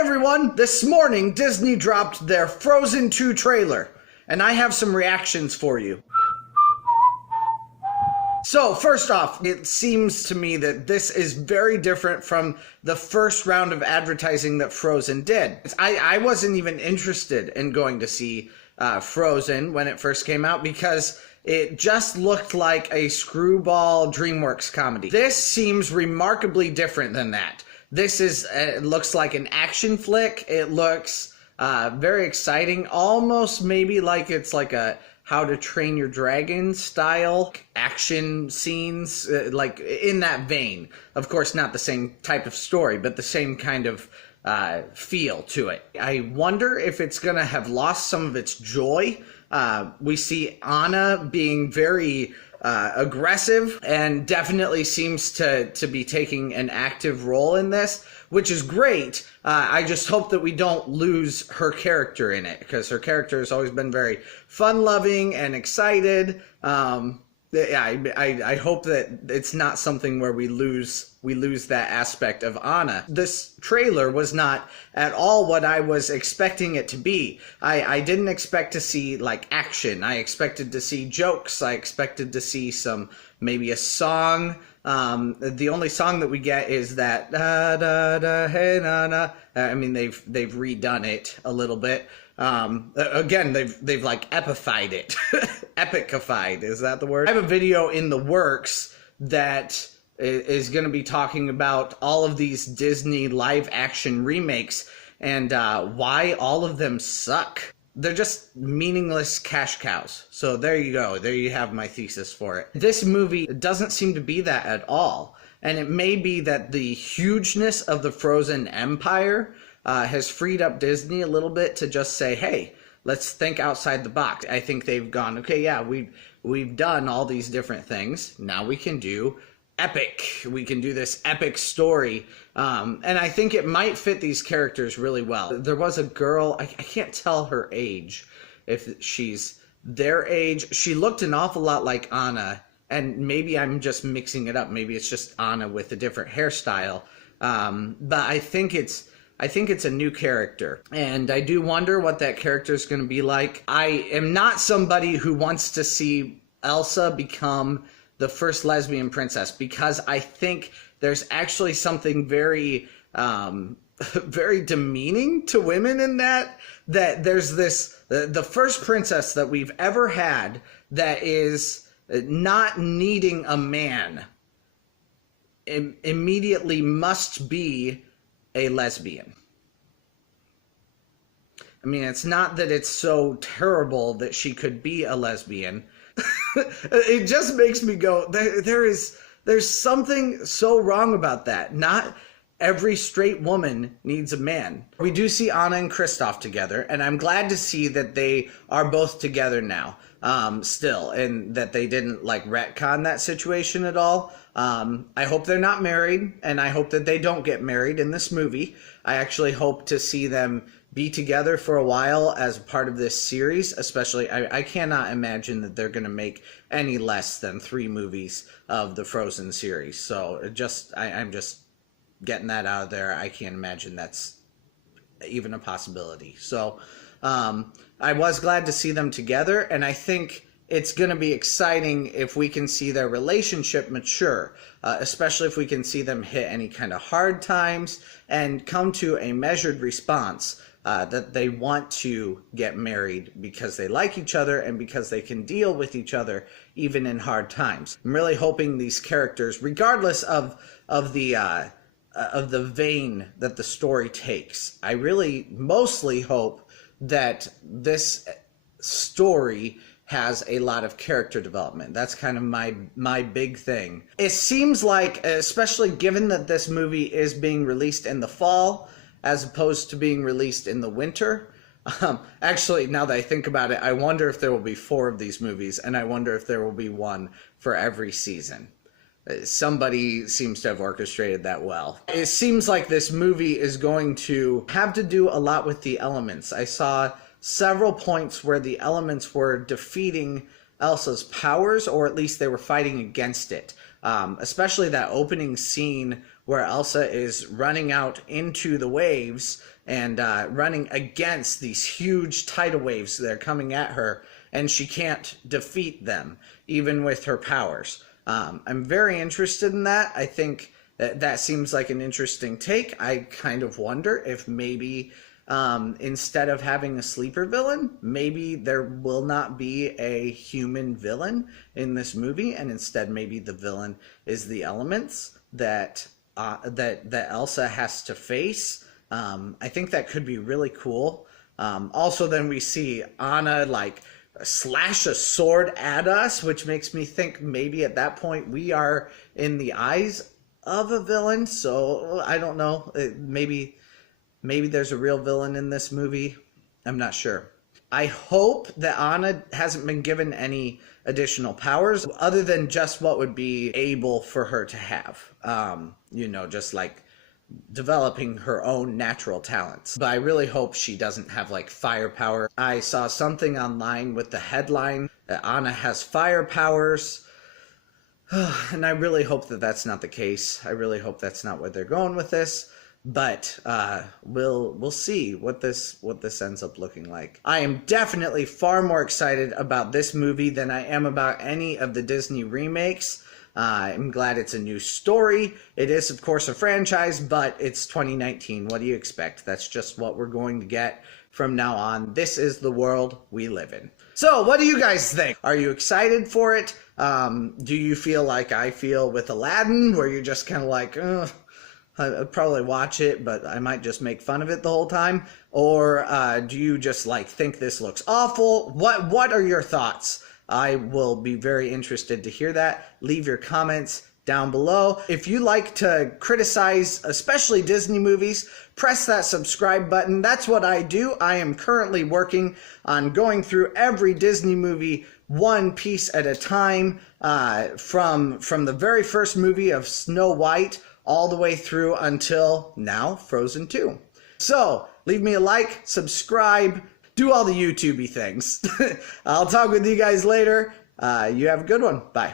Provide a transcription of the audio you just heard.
everyone, this morning Disney dropped their Frozen 2 trailer, and I have some reactions for you. So first off, it seems to me that this is very different from the first round of advertising that Frozen did. I wasn't even interested in going to see Frozen when it first came out because it just looked like a screwball DreamWorks comedy. This seems remarkably different than that. This is, it looks like an action flick. It looks very exciting, almost maybe like it's like a How to Train Your Dragon style action scenes, like in that vein. Of course, not the same type of story, but the same kind of feel to it. I wonder if it's gonna have lost some of its joy. We see Anna being very aggressive and definitely seems to be taking an active role in this, which is great. I just hope that we don't lose her character in it, because her character has always been very fun-loving and excited. I hope that it's not something where we lose that aspect of Anna. This trailer was not at all what I was expecting it to be. I didn't expect to see like action. I expected to see jokes. I expected to see maybe a song. The only song that we get is that da da da hey na na. I mean, they've redone it a little bit. Again, they've like epified it. Epicified, is that the word? I have a video in the works that is going to be talking about all of these Disney live action remakes and why all of them suck. They're just meaningless cash cows. So there you go. There you have my thesis for it. This movie doesn't seem to be that at all. And it may be that the hugeness of the Frozen empire has freed up Disney a little bit to just say, hey, let's think outside the box. I think they've gone, okay, yeah, we've done all these different things. Now we can do epic. We can do this epic story. And I think it might fit these characters really well. There was a girl, I can't tell her age, if she's their age. She looked an awful lot like Anna, and maybe I'm just mixing it up. Maybe it's just Anna with a different hairstyle. But I think it's a new character, and I do wonder what that character is going to be like. I am not somebody who wants to see Elsa become the first lesbian princess, because I think there's actually something very, very demeaning to women in that there's this, the first princess that we've ever had that is not needing a man immediately must be a lesbian. I mean, it's not that it's so terrible that she could be a lesbian. It just makes me go, there's something so wrong about that. Not every straight woman needs a man. We do see Anna and Kristoff together, and I'm glad to see that they are both together now, still, and that they didn't like retcon that situation at all. I hope they're not married, and I hope that they don't get married in this movie. I actually hope to see them be together for a while as part of this series. Especially, I cannot imagine that they're going to make any less than 3 movies of the Frozen series. So I'm just getting that out of there. I can't imagine that's even a possibility. So I was glad to see them together, and I think it's going to be exciting if we can see their relationship mature, especially if we can see them hit any kind of hard times and come to a measured response that they want to get married because they like each other and because they can deal with each other even in hard times. I'm really hoping these characters, regardless of the vein that the story takes, I really mostly hope that this story has a lot of character development. That's kind of my big thing. It seems like, especially given that this movie is being released in the fall as opposed to being released in the winter. Actually, now that I think about it, I wonder if there will be 4 of these movies, and I wonder if there will be one for every season. Somebody seems to have orchestrated that well. It seems like this movie is going to have to do a lot with the elements. I saw several points where the elements were defeating Elsa's powers, or at least they were fighting against it. especially that opening scene where Elsa is running out into the waves and running against these huge tidal waves that are coming at her, and she can't defeat them, even with her powers. I'm very interested in that. I think that seems like an interesting take. I kind of wonder if maybe instead of having a sleeper villain, maybe there will not be a human villain in this movie, and instead maybe the villain is the elements that that Elsa has to face. I think that could be really cool. Also, then we see Anna like slash a sword at us, which makes me think maybe at that point we are in the eyes of a villain. So I don't know. Maybe there's a real villain in this movie. I'm not sure. I hope that Anna hasn't been given any additional powers other than just what would be able for her to have. You know, just like developing her own natural talents. But I really hope she doesn't have like fire power. I saw something online with the headline that Anna has fire powers. And I really hope that that's not the case. I really hope that's not where they're going with this. But we'll see what this ends up looking like. I am definitely far more excited about this movie than I am about any of the Disney remakes. I'm glad it's a new story. It is, of course, a franchise, but it's 2019. What do you expect? That's just what we're going to get from now on. This is the world we live in. So, what do you guys think? Are you excited for it? Do you feel like I feel with Aladdin, where you're just kind of like, I'd probably watch it, but I might just make fun of it the whole time? Or do you just like think this looks awful? What are your thoughts? I will be very interested to hear that. Leave your comments down below. If you like to criticize, especially Disney movies, press that subscribe button. That's what I do. I am currently working on going through every Disney movie one piece at a time, from the very first movie of Snow White all the way through until now, Frozen 2. So leave me a like, subscribe, do all the YouTube-y things. I'll talk with you guys later. You have a good one. Bye.